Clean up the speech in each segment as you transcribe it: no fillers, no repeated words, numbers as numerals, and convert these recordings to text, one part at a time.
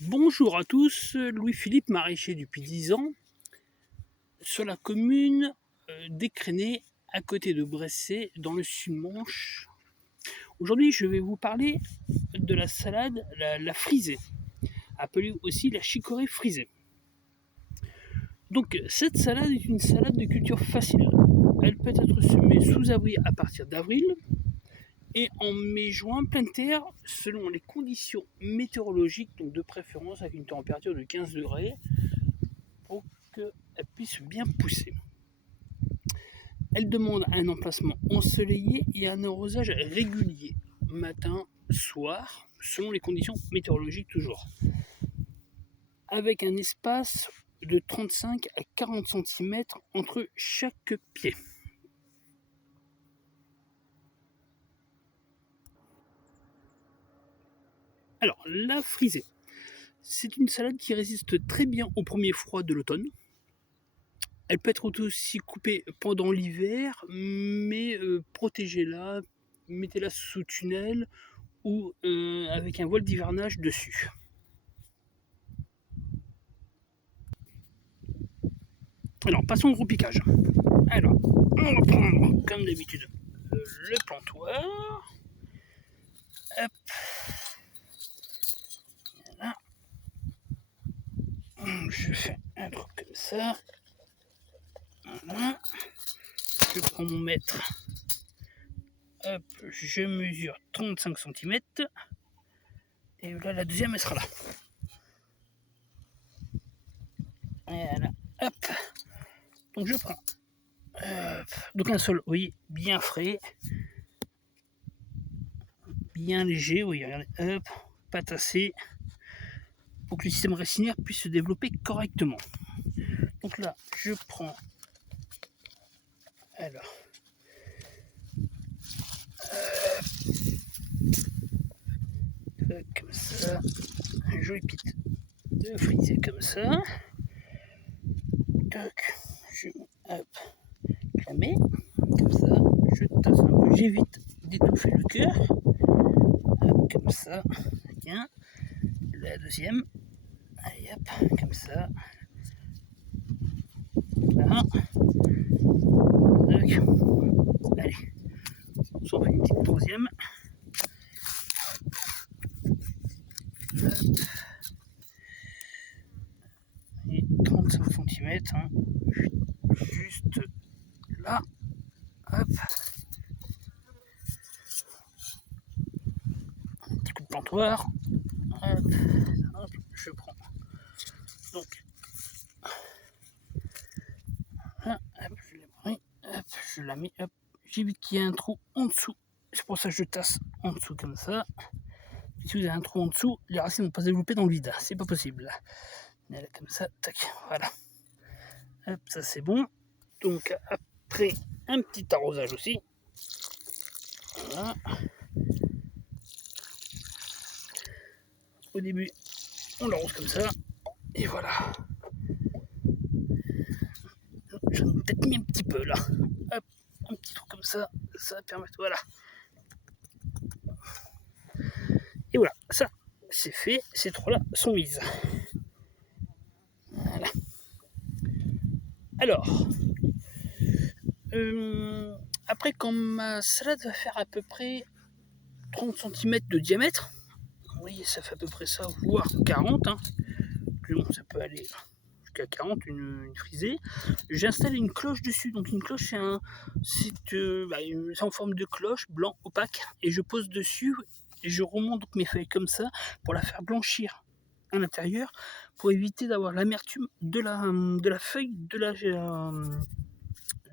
Bonjour à tous, Louis-Philippe, maraîcher depuis 10 ans, sur la commune d'Écréné, à côté de Bressay, dans le Sud-Manche. Aujourd'hui, je vais vous parler de la salade, la frisée, appelée aussi la chicorée frisée. Donc, cette salade est une salade de culture facile. Elle peut être semée sous abri à partir d'avril et en mai-juin, pleine terre, selon les conditions météorologiques, donc de préférence avec une température de 15 degrés, pour qu'elle puisse bien pousser. Elle demande un emplacement ensoleillé et un arrosage régulier, matin, soir, selon les conditions météorologiques toujours, avec un espace de 35 à 40 cm entre chaque pied. Alors, la frisée, c'est une salade qui résiste très bien au premier froid de l'automne. Elle peut être aussi coupée pendant l'hiver, mais protégez-la, mettez-la sous tunnel ou avec un voile d'hivernage dessus. Alors, passons au gros piquage. Alors, on va prendre, comme d'habitude, le plantoir. Hop. Voilà. Je fais un truc comme ça. Voilà. Je prends mon mètre. Hop, je mesure 35 cm. Et là, la deuxième, elle sera là. Voilà. Hop. Donc, je prends. Donc, un sol, oui, bien frais. Bien léger, oui, regardez. Hop. Pas tassé. Pour que le système racinaire puisse se développer correctement. Donc là, je prends. Alors. Comme ça. Un joli pit de friser comme ça. Tac. Hop. Je la mets. Comme ça. Je tasse un peu. J'évite d'étouffer le cœur. Hop, comme ça. Bien. La deuxième. Allez, hop. Comme ça. Là. Tac. Allez. On s'en fait une petite troisième. Hop. Et 35 cm. Hein. Juste là. Hop. Un petit coup de plantoir. Hop. Hop. Je prends. Donc. Là. Hop. Je l'ai pris. Hop. Je la mets. Hop. J'évite qu'il y ait un trou en dessous. C'est pour ça que je tasse en dessous comme ça. Si vous avez un trou en dessous, les racines ne vont pas se développer dans le vide. C'est pas possible. Là, comme ça, tac, voilà. Hop, ça c'est bon. Donc après, un petit arrosage aussi. Voilà. Au début, on l'arrose comme ça. Et voilà. J'en ai peut-être mis un petit peu là. Hop, un petit trou comme ça. Ça va permettre, voilà. Et voilà, ça, c'est fait. Ces trois-là sont mises. Voilà. Alors, après, quand ma salade va faire à peu près 30 cm de diamètre, vous voyez, ça fait à peu près ça, voire 40, hein. Plus long, ça peut aller jusqu'à 40, une frisée. J'installe une cloche dessus. Donc une cloche, c'est en forme de cloche, blanc, opaque. Et je pose dessus et je remonte donc mes feuilles comme ça pour la faire blanchir à l'intérieur, pour éviter d'avoir l'amertume de la feuille de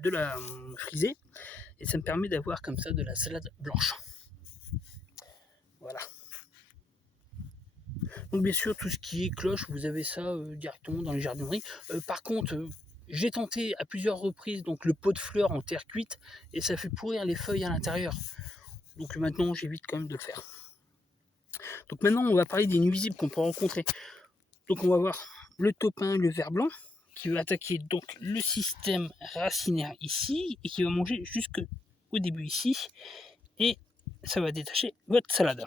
la frisée. Et ça me permet d'avoir comme ça de la salade blanche. Voilà. Donc bien sûr, tout ce qui est cloche, vous avez ça directement dans les jardineries. Par contre, j'ai tenté à plusieurs reprises donc le pot de fleurs en terre cuite et ça fait pourrir les feuilles à l'intérieur. Donc maintenant, j'évite quand même de le faire. Donc maintenant, on va parler des nuisibles qu'on peut rencontrer. Donc on va voir le topin, le ver blanc, qui va attaquer donc le système racinaire ici et qui va manger jusqu'au début ici. Et ça va détacher votre salade.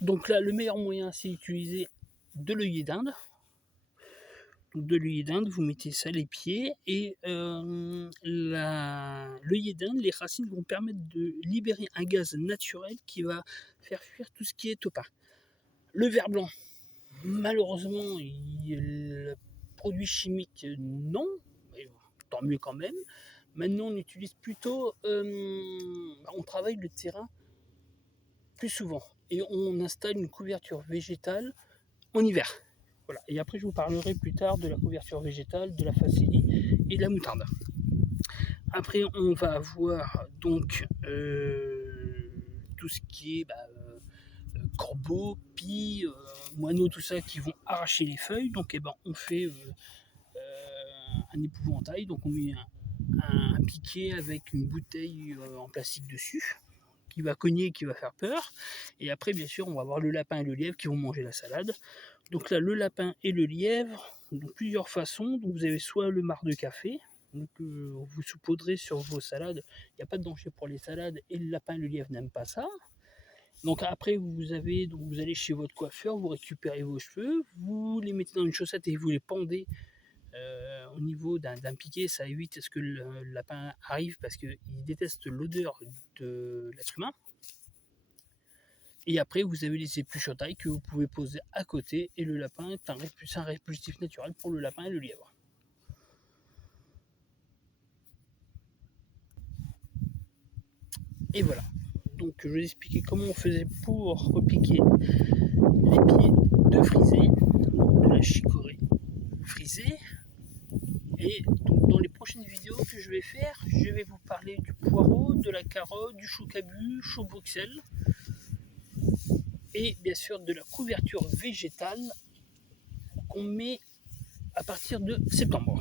Donc là, le meilleur moyen, c'est d'utiliser de l'œillet d'Inde. Donc de l'œillet d'Inde, vous mettez ça les pieds et l'œillet d'Inde, les racines vont permettre de libérer un gaz naturel qui va faire fuir tout ce qui est topin. Le ver blanc, malheureusement, le produit chimique, non, mais tant mieux quand même. Maintenant, on utilise plutôt, on travaille le terrain plus souvent et on installe une couverture végétale en hiver. Voilà. Et après, je vous parlerai plus tard de la couverture végétale, de la facélie et de la moutarde. Après, on va avoir donc tout ce qui est corbeaux, pies, moineaux, tout ça qui vont arracher les feuilles. Donc, on fait un épouvantail. Donc, on met un piquet avec une bouteille en plastique dessus qui va cogner, qui va faire peur. Et après, bien sûr, on va avoir le lapin et le lièvre qui vont manger la salade. Donc là, le lapin et le lièvre, donc plusieurs façons. Donc vous avez soit le marc de café, donc vous saupoudrez sur vos salades. Il n'y a pas de danger pour les salades et le lapin et le lièvre n'aiment pas ça. Donc après, vous allez chez votre coiffeur, vous récupérez vos cheveux, vous les mettez dans une chaussette et vous les pendez au niveau d'un piquet. Ça évite à ce que le lapin arrive parce qu'il déteste l'odeur de l'être humain. Et après, vous avez les épluchotailles que vous pouvez poser à côté. Et le lapin est un répulsif naturel pour le lapin et le lièvre. Et voilà. Donc, je vais expliquer comment on faisait pour repiquer les pieds de frisée, de la chicorée frisée. Et donc, dans les prochaines vidéos que je vais faire, je vais vous parler du poireau, de la carotte, du chou cabu, chou Bruxelles. Et bien sûr de la couverture végétale qu'on met à partir de septembre.